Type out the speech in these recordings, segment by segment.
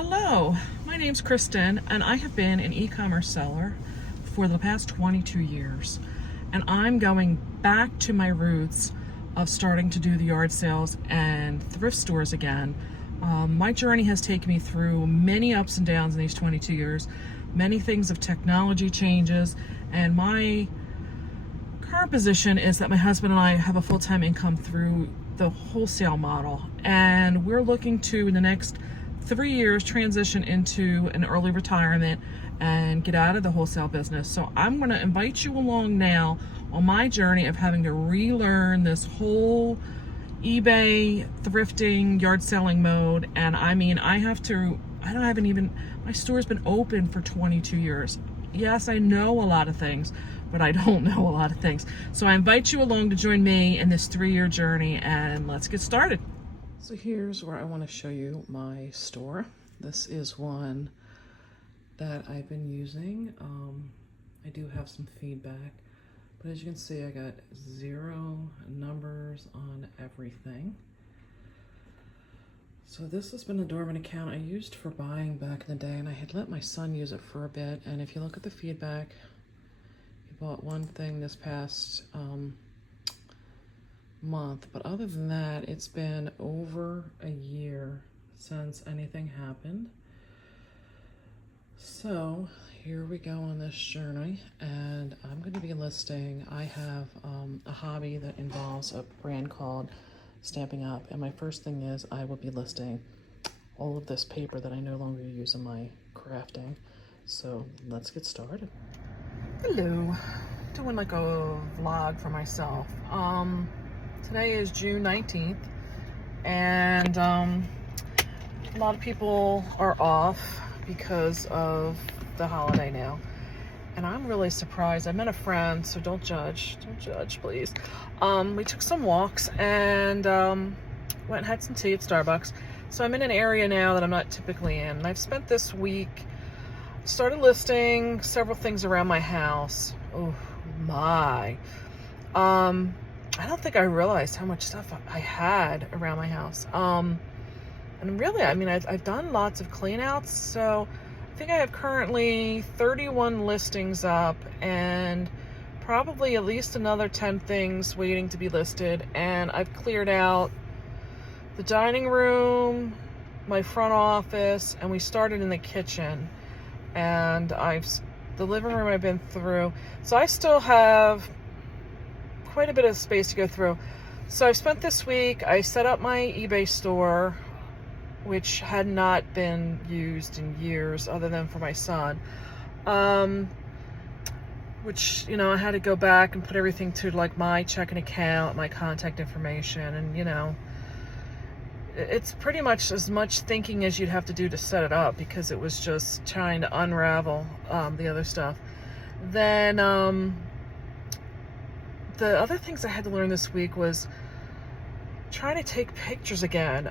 Hello, my name's Kristin, and I have been an e-commerce seller for the past 22 years. And I'm going back to my roots of starting to do the yard sales and thrift stores again. My journey has taken me through many ups and downs in these 22 years, many things of technology changes, and my current position is that my husband and I have a full-time income through the wholesale model, and we're looking to, in the next 3 years, transition into an early retirement and get out of the wholesale business. So I'm going to invite you along now on my journey of having to relearn this whole eBay thrifting, yard selling mode. And I mean, my store's been open for 22 years. Yes, I know a lot of things, but I don't know a lot of things. So I invite you along to join me in this 3-year journey, and let's get started. So here's where I want to show you my store. This is one that I've been using. I do have some feedback, but as you can see, I got 0 numbers on everything. So this has been a dormant account I used for buying back in the day, and I had let my son use it for a bit. And if you look at the feedback, he bought one thing this past month, but other than that, it's been over a year since anything happened. So here we go on this journey, and I'm going to be listing. I have a hobby that involves a brand called Stamping Up, and my first thing is I will be listing all of this paper that I no longer use in my crafting. So let's get started. Hello, doing like a vlog for myself. Today is June 19th, and a lot of people are off because of the holiday now. And I'm really surprised. I met a friend, so don't judge, please. We took some walks and went and had some tea at Starbucks. So I'm in an area now that I'm not typically in. And I've spent this week, started listing several things around my house. Oh my. I don't think I realized how much stuff I had around my house. And really, I mean, I've done lots of clean outs, so I think I have currently 31 listings up and probably at least another 10 things waiting to be listed. And I've cleared out the dining room, my front office, and we started in the kitchen. And the living room I've been through. So I still have quite a bit of space to go through. So I've spent this week, I set up my eBay store, which had not been used in years other than for my son. Which, you know, I had to go back and put everything to like my checking account, my contact information, and you know, it's pretty much as much thinking as you'd have to do to set it up, because it was just trying to unravel the other stuff. Then the other things I had to learn this week was trying to take pictures again.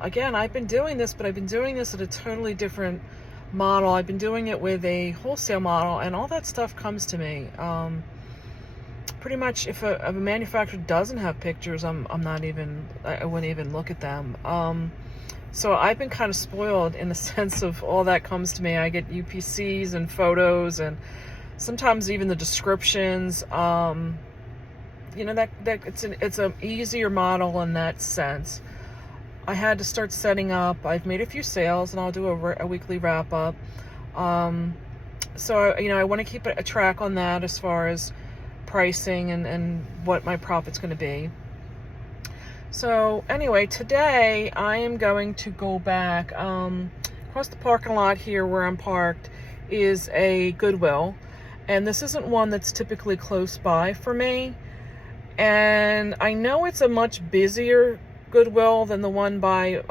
Again, I've been doing this, but I've been doing this at a totally different model. I've been doing it with a wholesale model, and all that stuff comes to me. Pretty much, if a manufacturer doesn't have pictures, I wouldn't even look at them. So I've been kind of spoiled in the sense of all that comes to me. I get UPCs and photos, and sometimes even the descriptions. You know, that it's an easier model in that sense. I had to start setting up. I've made a few sales, and I'll do a weekly wrap up. So you know, I want to keep a track on that as far as pricing and what my profit's going to be. So anyway, today I am going to go back across the parking lot here where I'm parked is a Goodwill, and this isn't one that's typically close by for me. And I know it's a much busier Goodwill than the one by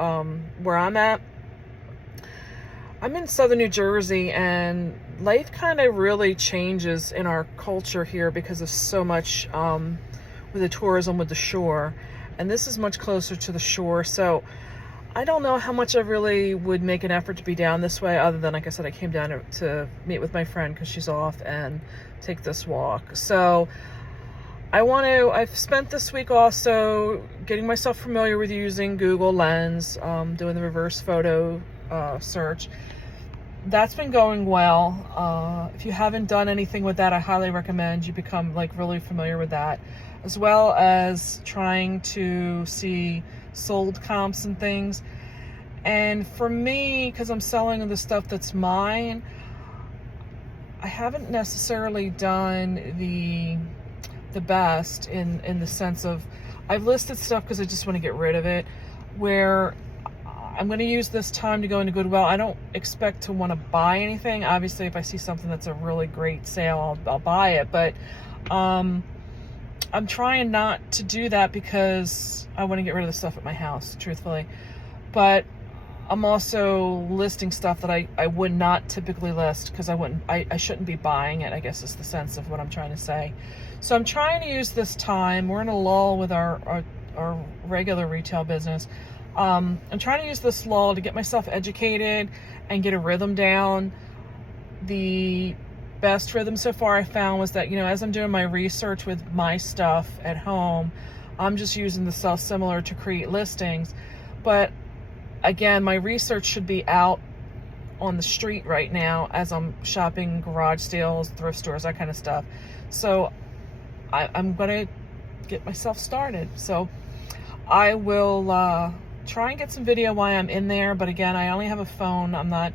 where I'm at. I'm in southern New Jersey, and life kind of really changes in our culture here because of so much with the tourism with the shore. And this is much closer to the shore, so I don't know how much I really would make an effort to be down this way, other than, like I said, I came down to meet with my friend because she's off and take this walk. So I've spent this week also getting myself familiar with using Google Lens, doing the reverse photo search. That's been going well. If you haven't done anything with that, I highly recommend you become like really familiar with that, as well as trying to see sold comps and things. And for me, because I'm selling the stuff that's mine, I haven't necessarily done the best in the sense of, I've listed stuff because I just want to get rid of it, where I'm going to use this time to go into Goodwill. I don't expect to want to buy anything. Obviously, if I see something that's a really great sale, I'll buy it. But I'm trying not to do that because I want to get rid of the stuff at my house, truthfully. But I'm also listing stuff that I would not typically list because I shouldn't be buying it, I guess is the sense of what I'm trying to say. So I'm trying to use this time. We're in a lull with our regular retail business. I'm trying to use this lull to get myself educated and get a rhythm down. The best rhythm so far I found was that, as I'm doing my research with my stuff at home, I'm just using the self similar to create listings. But again, my research should be out on the street right now as I'm shopping garage sales, thrift stores, that kind of stuff. So I'm going to get myself started. So I will try and get some video while I'm in there. But again, I only have a phone. I'm not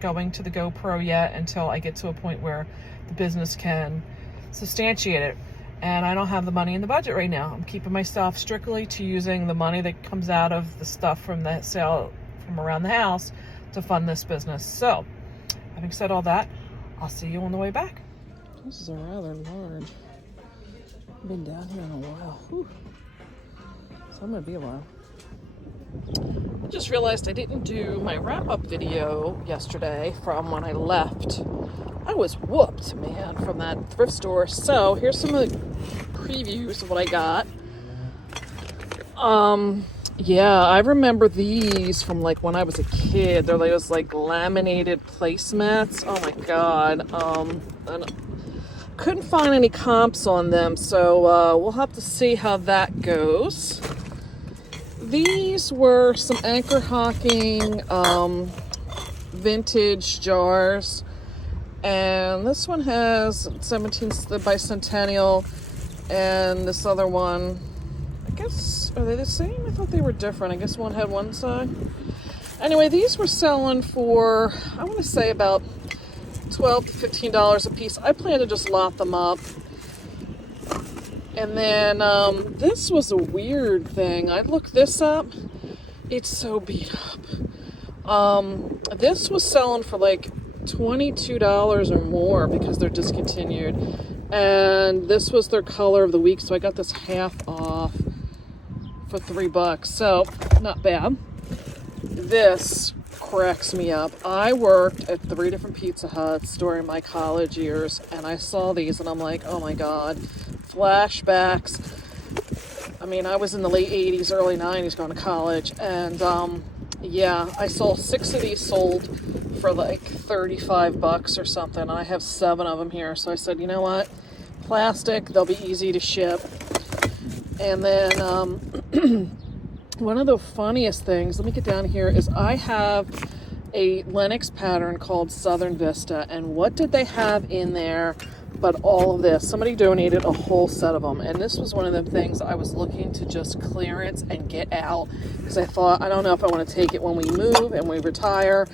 going to the GoPro yet until I get to a point where the business can substantiate it. And I don't have the money in the budget right now. I'm keeping myself strictly to using the money that comes out of the stuff from the sale from around the house to fund this business. So, having said all that, I'll see you on the way back. This is a rather large. I've been down here in a while. Whew. So I'm going to be a while. I just realized I didn't do my wrap-up video yesterday from when I left. I was whooped, man, from that thrift store. So here's some of the previews of what I got. Yeah, I remember these from like when I was a kid. They're those like laminated placemats. Oh my god. And couldn't find any comps on them, so we'll have to see how that goes. These were some anchor hocking vintage jars, and this one has 17th bicentennial, and this other one, I guess, are they the same? I thought they were different. I guess one had one side. Anyway, these were selling for, I want to say about $12 to $15 a piece. I plan to just lot them up. And then this was a weird thing. I looked this up. It's so beat up. This was selling for like $22 or more because they're discontinued. And this was their color of the week, so I got this half off for $3. So, not bad. This cracks me up. I worked at 3 different Pizza Huts during my college years, and I saw these and I'm like, oh my god. Flashbacks. I mean, I was in the late 80s, early 90s going to college, and yeah, I saw 6 of these sold for like $35 or something. I have 7 of them here, so I said, you know what? Plastic, they'll be easy to ship. And then one of the funniest things, let me get down here, is I have a Lennox pattern called Southern Vista, and what did they have in there but all of this? Somebody donated a whole set of them, and this was one of the things I was looking to just clearance and get out, because I thought, I don't know if I want to take it when we move and we retire.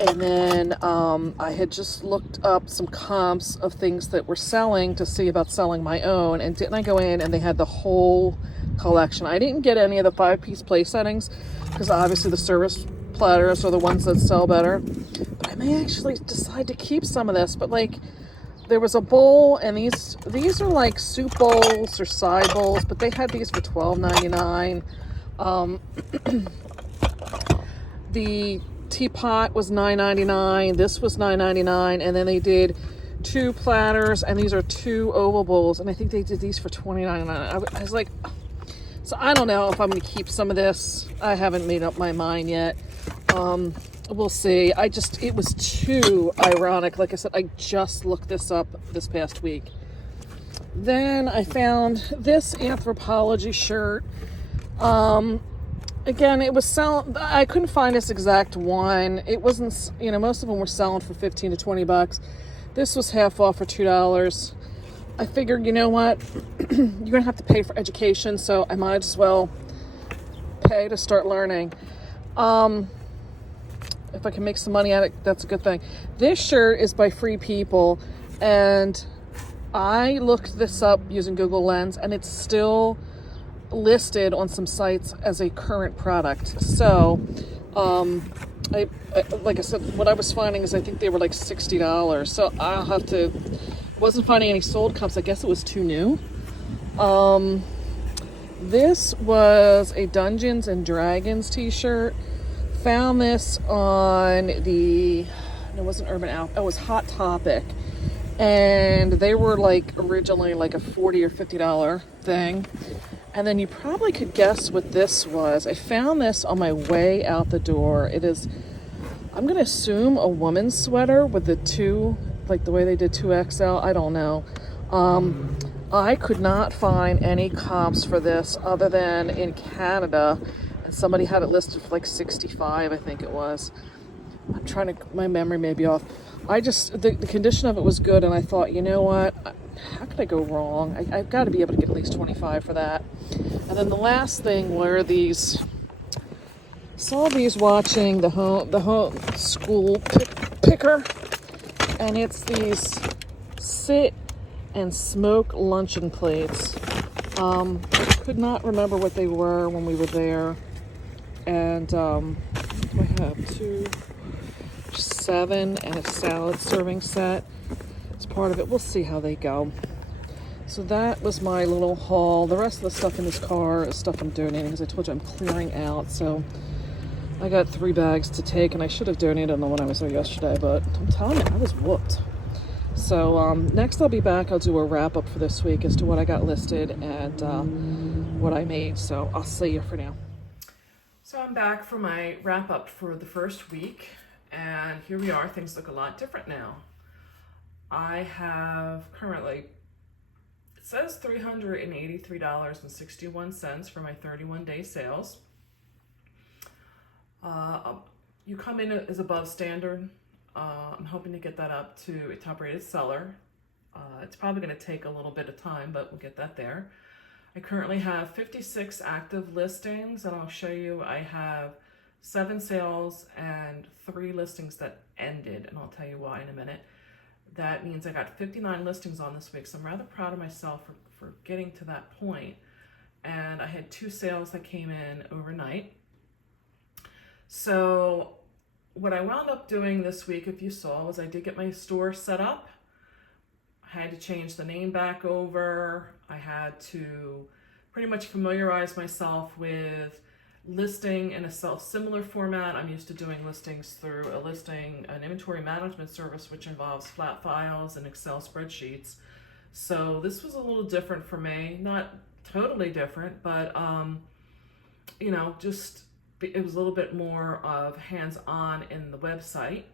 And then I had just looked up some comps of things that were selling to see about selling my own, and didn't I go in and they had the whole collection. I didn't get any of the 5-piece place settings because obviously the service platters are the ones that sell better, but I may actually decide to keep some of this. But like, there was a bowl, and these are like soup bowls or side bowls, but they had these for $12.99. The teapot was $9.99. This was $9.99, and then they did 2 platters, and these are 2 oval bowls, and I think they did these for $29.99. I was like, so I don't know if I'm going to keep some of this. I haven't made up my mind yet. We'll see. It was too ironic. Like I said, I just looked this up this past week. Then I found this anthropology shirt. Again, it was selling. I couldn't find this exact one. It wasn't, most of them were selling for 15 to 20 bucks. This was half off for $2. I figured, you know what? You're gonna have to pay for education, so I might as well pay to start learning. If I can make some money at it, that's a good thing. This shirt is by Free People, and I looked this up using Google Lens, and it's still listed on some sites as a current product. So, I like I said, what I was finding is I think they were like $60. So I'll have to. Wasn't finding any sold cups. I guess it was too new. This was a Dungeons and Dragons t-shirt. Found this on it wasn't Urban Outfitters, it was Hot Topic. And they were like originally like a $40 or $50 thing. And then you probably could guess what this was. I found this on my way out the door. It is, I'm going to assume, a woman's sweater with the two, like the way they did 2XL. I don't know. I could not find any comps for this other than in Canada. And somebody had it listed for like 65, I think it was. I'm trying to, my memory may be off. The condition of it was good, and I thought, you know what? How could I go wrong? I've got to be able to get at least 25 for that. And then the last thing were these. Saw these watching the home school picker, and it's these sit and smoke luncheon plates. I could not remember what they were when we were there, and I have 2, 7, and a salad serving set. It's part of it. We'll see how they go. So that was my little haul. The rest of the stuff in this car is stuff I'm donating, because I told you I'm clearing out. So I got 3 bags to take, and I should have donated them when I was there yesterday, but I'm telling you, I was whooped. So next I'll be back. I'll do a wrap up for this week as to what I got listed and what I made. So I'll see you for now. So I'm back for my wrap up for the first week, and here we are. Things look a lot different now. I have currently, it says $383.61 for my 31-day sales. You come in as above standard. I'm hoping to get that up to a top-rated seller. It's probably going to take a little bit of time, but we'll get that there. I currently have 56 active listings, and I'll show you. I have 7 sales and 3 listings that ended, and I'll tell you why in a minute. That means I got 59 listings on this week, so I'm rather proud of myself for getting to that point. And I had 2 sales that came in overnight. So what I wound up doing this week, if you saw, was I did get my store set up. I had to change the name back over. I had to pretty much familiarize myself with listing in a similar format. I'm used to doing listings through an inventory management service, which involves flat files and Excel spreadsheets. So this was a little different for me, not totally different, but it was a little bit more of hands-on in the website.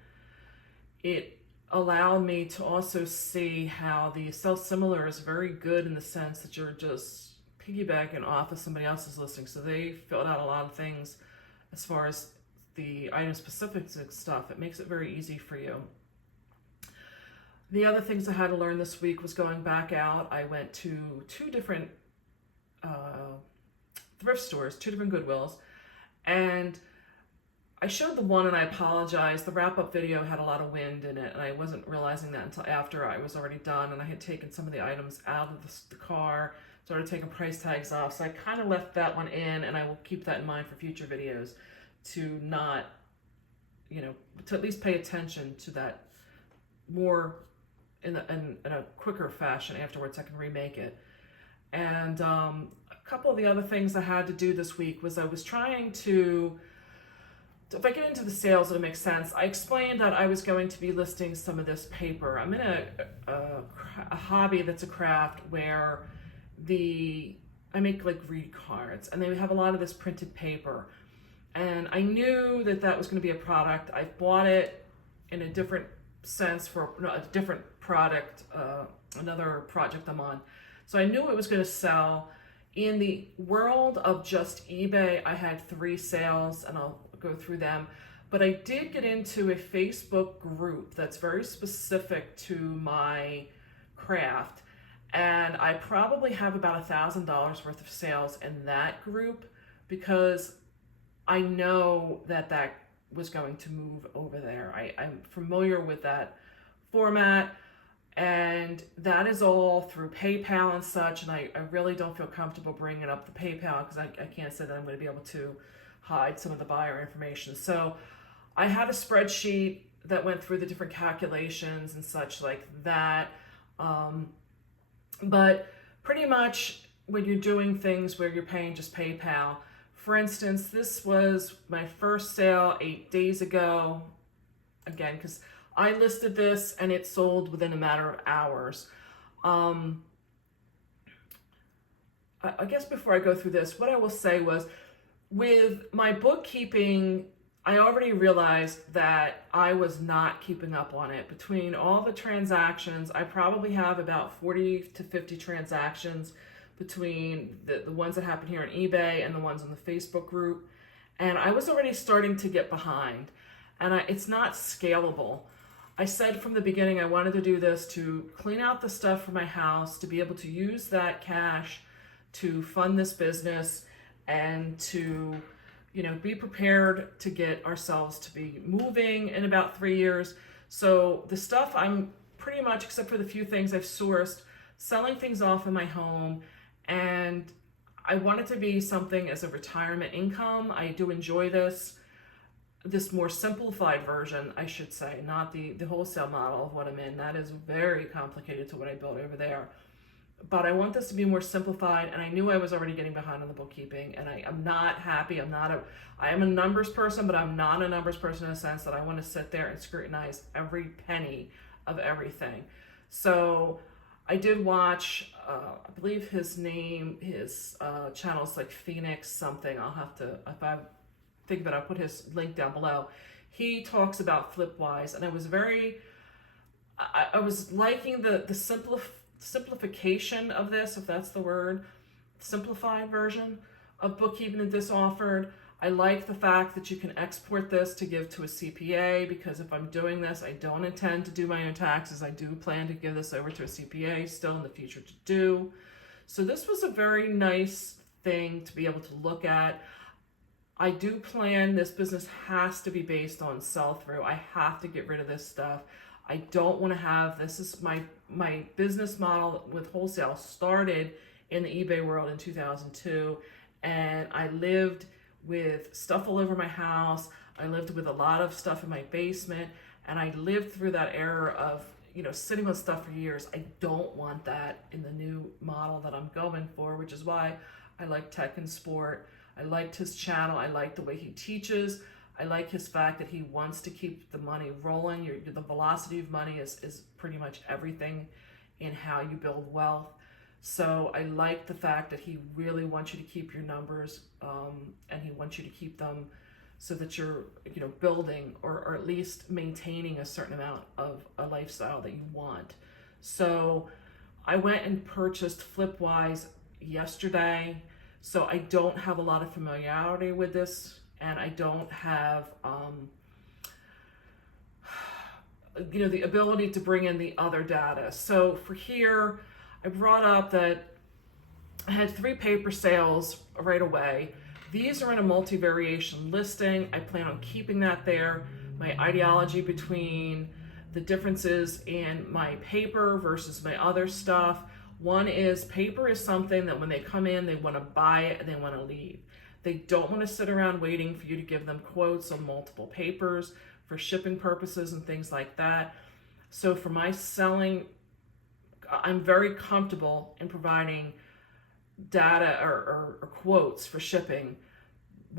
It allowed me to also see how the similar is very good in the sense that you're just piggybacking off of somebody else's listing. So they filled out a lot of things as far as the item specifics and stuff. It makes it very easy for you. The other things I had to learn this week was going back out. I went to 2 different thrift stores, 2 different Goodwills, and I showed the one, and I apologize. The wrap-up video had a lot of wind in it, and I wasn't realizing that until after I was already done, and I had taken some of the items out of the car, started taking price tags off. So I kind of left that one in, and I will keep that in mind for future videos to not, to at least pay attention to that more in a quicker fashion afterwards. I can remake it. And a couple of the other things I had to do this week was I was trying to, if I get into the sales, it'll make sense. I explained that I was going to be listing some of this paper. I'm in a hobby that's a craft where I make like read cards, and they have a lot of this printed paper. And I knew that was going to be a product. I bought it in a different sense for a different product, another project I'm on. So I knew it was going to sell. In the world of just eBay, I had 3 sales, and I'll go through them. But I did get into a Facebook group that's very specific to my craft. And I probably have about $1,000 worth of sales in that group because I know that was going to move over there. I'm familiar with that format, and that is all through PayPal and such, and I really don't feel comfortable bringing up the PayPal because I can't say that I'm going to be able to hide some of the buyer information. So I had a spreadsheet that went through the different calculations and such like that. But pretty much when you're doing things where you're paying just PayPal, for instance, this was my first sale 8 days ago, again, because I listed this and it sold within a matter of hours. I guess before I go through this, what I will say was, with my bookkeeping, I already realized that I was not keeping up on it. Between all the transactions, I probably have about 40 to 50 transactions between the ones that happen here on eBay and the ones on the Facebook group. And I was already starting to get behind. And it's not scalable. I said from the beginning I wanted to do this to clean out the stuff for my house, to be able to use that cash to fund this business and to, be prepared to get ourselves to be moving in about 3 years. So the stuff I'm pretty much, except for the few things I've sourced, selling things off in my home. And I want it to be something as a retirement income. I do enjoy this more simplified version, I should say, not the wholesale model of what I'm in. That is very complicated to what I built over there. But I want this to be more simplified, and I knew I was already getting behind on the bookkeeping, and I'm not happy. I am a numbers person, but I'm not a numbers person in a sense that I want to sit there and scrutinize every penny of everything. So I did watch, I believe his channel is like Phoenix something. I'll have to, if I think of it, I'll put his link down below. He talks about Flipwise, and I was liking the simplification of this, if that's the word, simplified version of bookkeeping that this offered. I like the fact that you can export this to give to a CPA, because if I'm doing this, I don't intend to do my own taxes. I do plan to give this over to a CPA still in the future to do. So this was a very nice thing to be able to look at. I do plan, this business has to be based on sell-through. I have to get rid of this stuff. I don't want to have, this is my business model with wholesale started in the eBay world in 2002, and I lived with stuff all over my house. I lived with a lot of stuff in my basement, and I lived through that era of, sitting on stuff for years. I don't want that in the new model that I'm going for, which is why I like Tech and Sport. I liked his channel. I like the way he teaches. I like his fact that he wants to keep the money rolling. The velocity of money is pretty much everything in how you build wealth. So I like the fact that he really wants you to keep your numbers, and he wants you to keep them so that you're building or at least maintaining a certain amount of a lifestyle that you want. So I went and purchased Flipwise yesterday. So I don't have a lot of familiarity with this, and I don't have the ability to bring in the other data. So for here, I brought up that I had 3 paper sales right away. These are in a multi-variation listing. I plan on keeping that there. My ideology between the differences in my paper versus my other stuff. One is, paper is something that when they come in, they want to buy it and they want to leave. They don't want to sit around waiting for you to give them quotes on multiple papers for shipping purposes and things like that. So for my selling, I'm very comfortable in providing data or quotes for shipping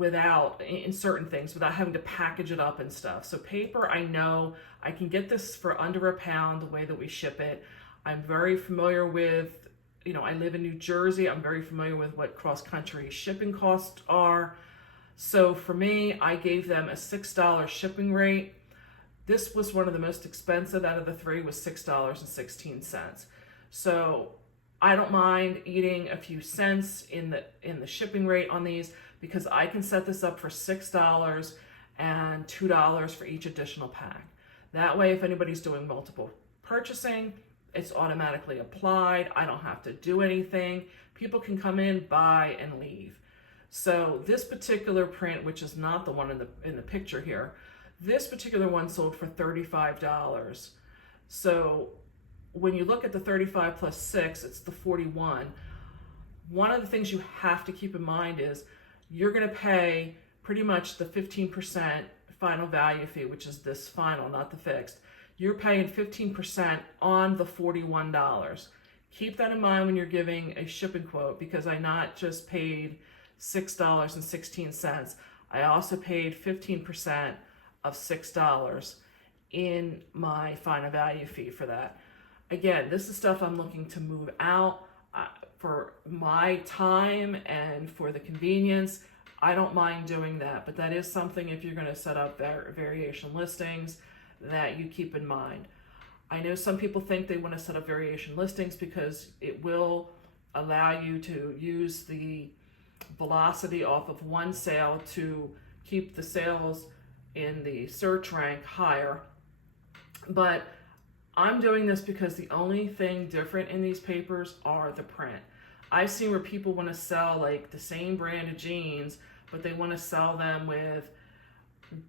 in certain things, without having to package it up and stuff. So paper, I know I can get this for under £1 the way that we ship it. I'm very familiar with, I live in New Jersey. I'm very familiar with what cross-country shipping costs are. So for me, I gave them a $6 shipping rate. This was one of the most expensive out of the 3, was $6.16. So I don't mind eating a few cents in the shipping rate on these, because I can set this up for $6 and $2 for each additional pack. That way, if anybody's doing multiple purchasing, it's automatically applied. I don't have to do anything. People can come in, buy, and leave. So this particular print, which is not the one in the picture here, this particular one sold for $35. So when you look at the 35 plus 6, it's the 41. One of the things you have to keep in mind is you're going to pay pretty much the 15% final value fee, which is this final, not the fixed. You're paying 15% on the $41. Keep that in mind when you're giving a shipping quote, because I not just paid $6.16. I also paid 15% of $6 in my final value fee for that. Again, this is stuff I'm looking to move out for my time and for the convenience. I don't mind doing that, but that is something, if you're going to set up variation listings, that you keep in mind. I know some people think they want to set up variation listings because it will allow you to use the velocity off of one sale to keep the sales in the search rank higher. But I'm doing this because the only thing different in these papers are the print. I've seen where people want to sell like the same brand of jeans, but they want to sell them with,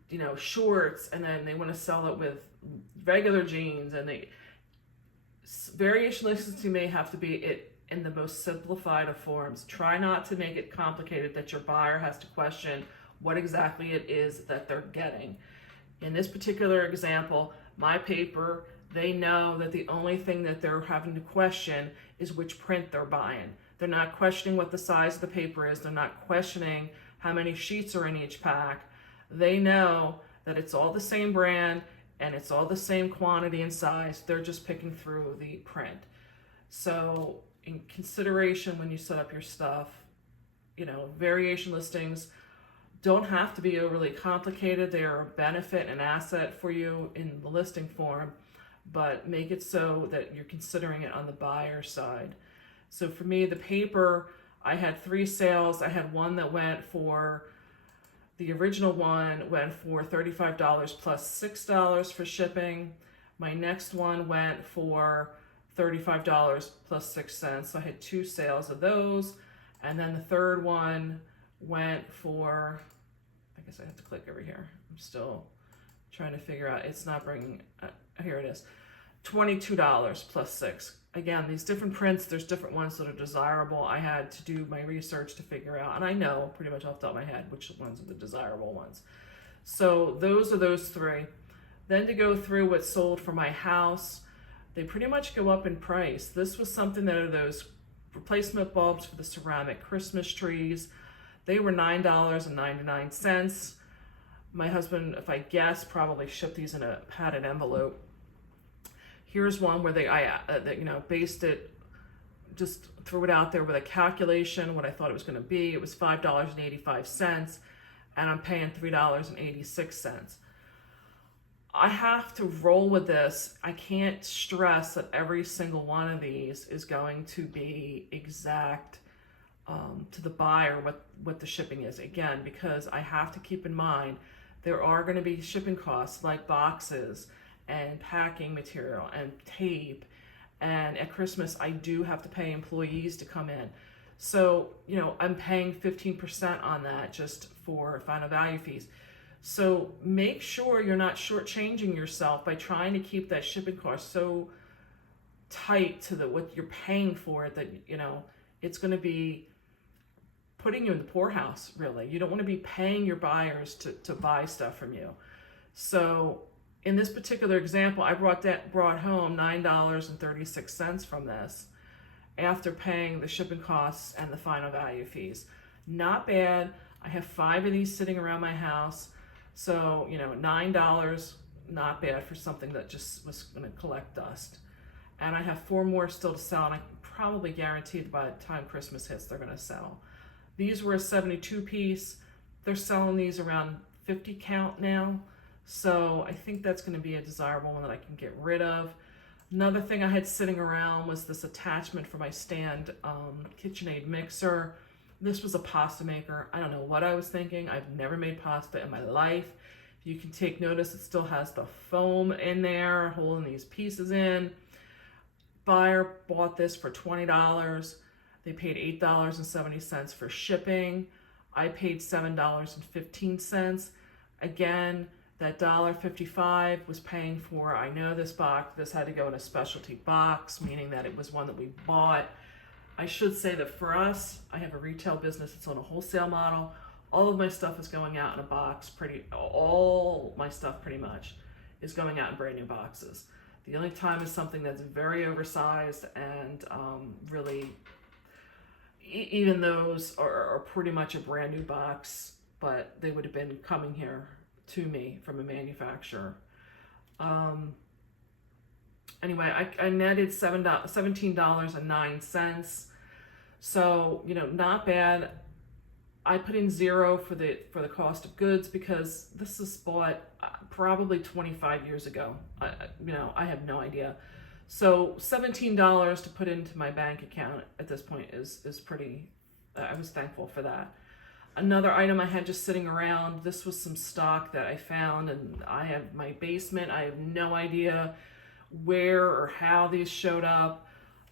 you know, shorts, and then they want to sell it with regular jeans, and variation listings may have to be it in the most simplified of forms. Try not to make it complicated that your buyer has to question what exactly it is that they're getting. In this particular example, my paper, they know that the only thing that they're having to question is which print they're buying. They're not questioning what the size of the paper is. They're not questioning how many sheets are in each pack. They know that it's all the same brand and it's all the same quantity and size. They're just picking through the print. So in consideration when you set up your stuff, you know, variation listings don't have to be overly complicated. They are a benefit and asset for you in the listing form, but make it so that you're considering it on the buyer side. So for me, the paper, I had 3 sales. I had one that went for, the original one went for $35 plus $6 for shipping. My next one went for $35 plus 6 cents. So I had 2 sales of those. And then the third one went for, I guess I have to click over here. I'm still trying to figure out, it's not bringing, here it is, $22 plus 6. Again, these different prints, there's different ones that are desirable. I had to do my research to figure out, and I know pretty much off the top of my head which ones are the desirable ones. So those are those 3. Then to go through what sold for my house, they pretty much go up in price. This was something that are those replacement bulbs for the ceramic Christmas trees. They were $9.99. My husband, if I guess, probably shipped these in a padded envelope. Here's one where they based it, just threw it out there with a calculation, what I thought it was going to be. It was $5.85, and I'm paying $3.86. I have to roll with this. I can't stress that every single one of these is going to be exact to the buyer what the shipping is. Again, because I have to keep in mind there are going to be shipping costs like boxes and packing material and tape, and at Christmas I do have to pay employees to come in. So, you know, I'm paying 15% on that just for final value fees. So make sure you're not shortchanging yourself by trying to keep that shipping cost so tight to what you're paying for it that, you know, it's going to be putting you in the poorhouse, really. You don't want to be paying your buyers to buy stuff from you. So in this particular example, I brought home $9.36 from this after paying the shipping costs and the final value fees. Not bad. I have 5 of these sitting around my house. So, you know, $9, not bad for something that just was going to collect dust. And I have 4 more still to sell, and I can probably guarantee that by the time Christmas hits, they're going to sell. These were a 72 piece. They're selling these around 50 count now. So I think that's going to be a desirable one that I can get rid of. Another thing I had sitting around was this attachment for my stand KitchenAid mixer. This was a pasta maker. I don't know what I was thinking. I've never made pasta in my life. You can take notice, it still has the foam in there, holding these pieces in. Buyer bought this for $20. They paid $8.70 for shipping. I paid $7.15. Again, that $1.55 was paying for, I know this box, this had to go in a specialty box, meaning that it was one that we bought. I should say that for us, I have a retail business, it's on a wholesale model. All of my stuff is going out in a box, all my stuff pretty much is going out in brand new boxes. The only time is something that's very oversized and really, even those are pretty much a brand new box, but they would have been coming here to me from a manufacturer. Anyway, I netted $17.09. So, not bad. I put in $0 for the cost of goods because this is bought probably 25 years ago. I have no idea. So $17 to put into my bank account at this point is pretty, I was thankful for that. Another item I had just sitting around, this was some stock that I found, and I have my basement. I have no idea where or how these showed up.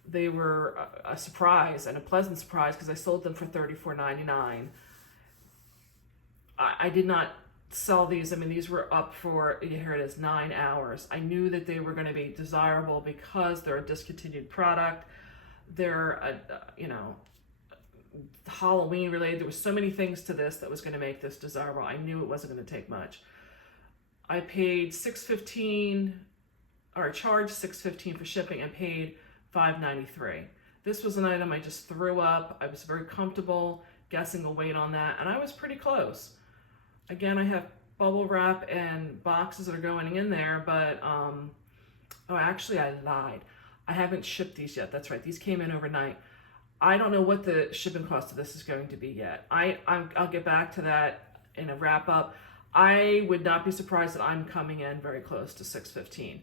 They were a surprise, and a pleasant surprise, because I sold them for $34.99. I did not sell these. I mean, these were up for, here it is, 9 hours. I knew that they were going to be desirable because they're a discontinued product. They're, Halloween related. There was so many things to this that was going to make this desirable. I knew it wasn't going to take much. I paid $6.15, or I charged $6.15 for shipping and paid $5.93. This was an item I just threw up. I was very comfortable guessing a weight on that, and I was pretty close. Again, I have bubble wrap and boxes that are going in there, but, actually I lied. I haven't shipped these yet. That's right. These came in overnight. I don't know what the shipping cost of this is going to be yet. I'll get back to that in a wrap up. I would not be surprised that I'm coming in very close to $6.15.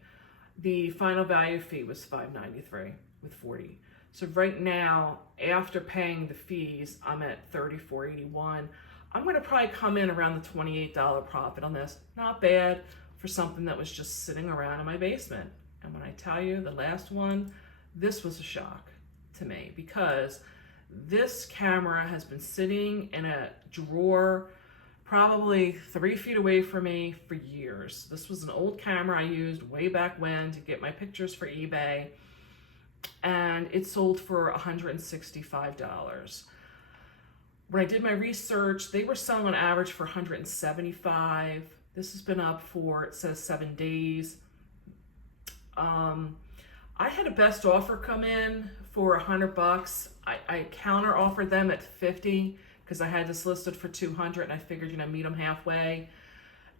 The final value fee was $5.93 with 40. So right now, after paying the fees, I'm at $34.81. I'm going to probably come in around the $28 profit on this. Not bad for something that was just sitting around in my basement. And when I tell you the last one, this was a shock to me, because this camera has been sitting in a drawer probably 3 feet away from me for years. This was an old camera I used way back when to get my pictures for eBay, and it sold for $165. When I did my research, they were selling on average for $175. This has been up for, it says, 7 days. I had a best offer come in for $100. I counter offered them at $50 because I had this listed for $200, and I figured, meet them halfway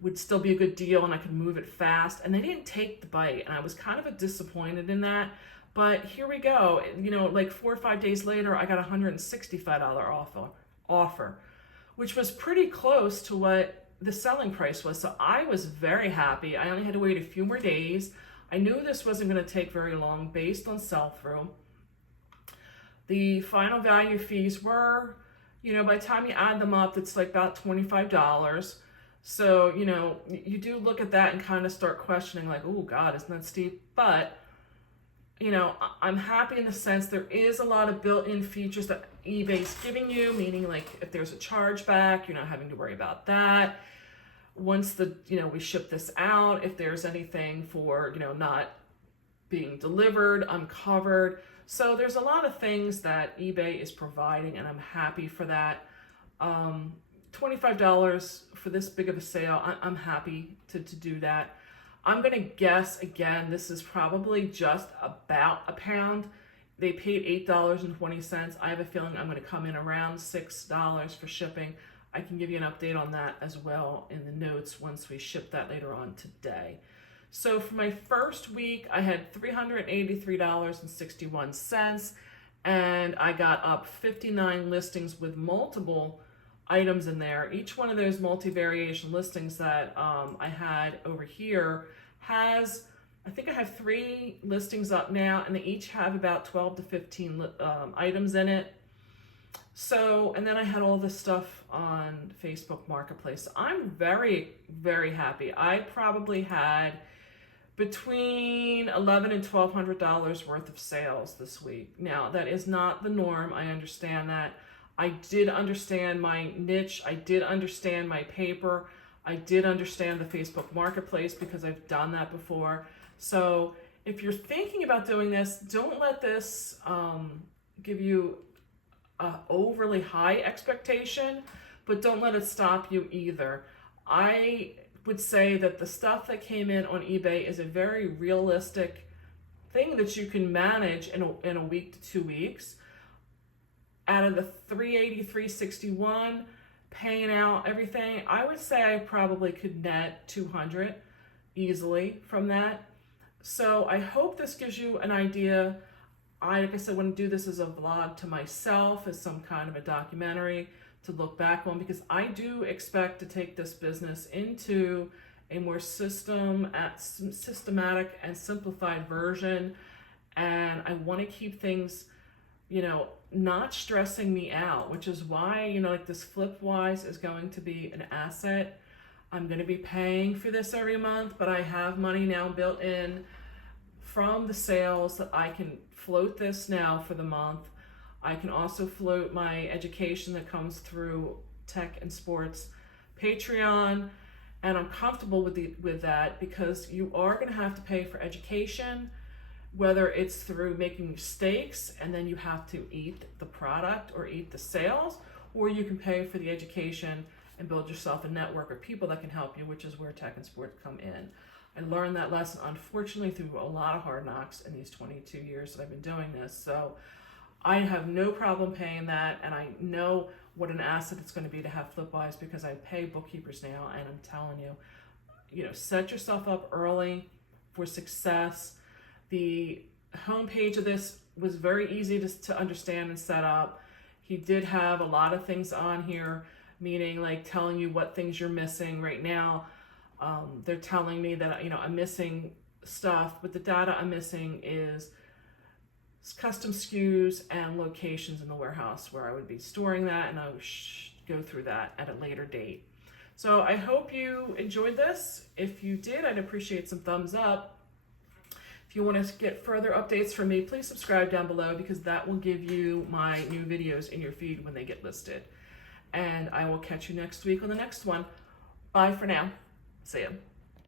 would still be a good deal, and I could move it fast. And they didn't take the bite, and I was kind of disappointed in that. But here we go. Like 4 or 5 days later, I got a $165 offer, which was pretty close to what the selling price was. So I was very happy. I only had to wait a few more days. I knew this wasn't going to take very long based on sell-through. The final value fees were, by the time you add them up, it's like about $25. So, you do look at that and kind of start questioning, like, oh God, isn't that steep? But, I'm happy in the sense there is a lot of built-in features that eBay's giving you, meaning like if there's a chargeback, you're not having to worry about that. Once we ship this out, if there's anything for, not being delivered, I'm covered. So there's a lot of things that eBay is providing, and I'm happy for that. $25 for this big of a sale, I'm happy to do that. I'm going to guess, again, this is probably just about a pound. They paid $8.20. I have a feeling I'm going to come in around $6 for shipping. I can give you an update on that as well in the notes once we ship that later on today. So for my first week, I had $383.61, and I got up 59 listings with multiple items in there. Each one of those multi-variation listings that I had over here has I think I have 3 listings up now, and they each have about 12 to 15 items in it. So, and then I had all this stuff on Facebook Marketplace. So I'm very, very happy. I probably had between $1,100 and $1,200 worth of sales this week. Now, that is not the norm. I understand that. I did understand my niche. I did understand my paper. I did understand the Facebook Marketplace because I've done that before. So if you're thinking about doing this, don't let this give you an overly high expectation, but don't let it stop you either. I would say that the stuff that came in on eBay is a very realistic thing that you can manage in a week to 2 weeks. Out of the 380, 361, paying out everything, I would say I probably could net 200 easily from that. So I hope this gives you an idea. Like I said, I want to do this as a vlog to myself, as some kind of a documentary to look back on, because I do expect to take this business into a more systematic and simplified version. And I want to keep things, not stressing me out, which is why, like this Flipwise is going to be an asset. I'm going to be paying for this every month, but I have money now built in from the sales that I can float this now for the month. I can also float my education that comes through Tech and Sports Patreon, and I'm comfortable with that, because you are going to have to pay for education, whether it's through making mistakes and then you have to eat the product or eat the sales, or you can pay for the education and build yourself a network of people that can help you, which is where Tech and Sports come in. I learned that lesson, unfortunately, through a lot of hard knocks in these 22 years that I've been doing this. So I have no problem paying that, and I know what an asset it's going to be to have Flipwise, because I pay bookkeepers now, and I'm telling you, set yourself up early for success. The homepage of this was very easy to understand and set up. He did have a lot of things on here, meaning like telling you what things you're missing right now. They're telling me that, I'm missing stuff, but the data I'm missing is custom SKUs and locations in the warehouse where I would be storing that, and I would go through that at a later date. So I hope you enjoyed this. If you did, I'd appreciate some thumbs up. If you want to get further updates from me, please subscribe down below, because that will give you my new videos in your feed when they get listed. And I will catch you next week on the next one. Bye for now. See ya.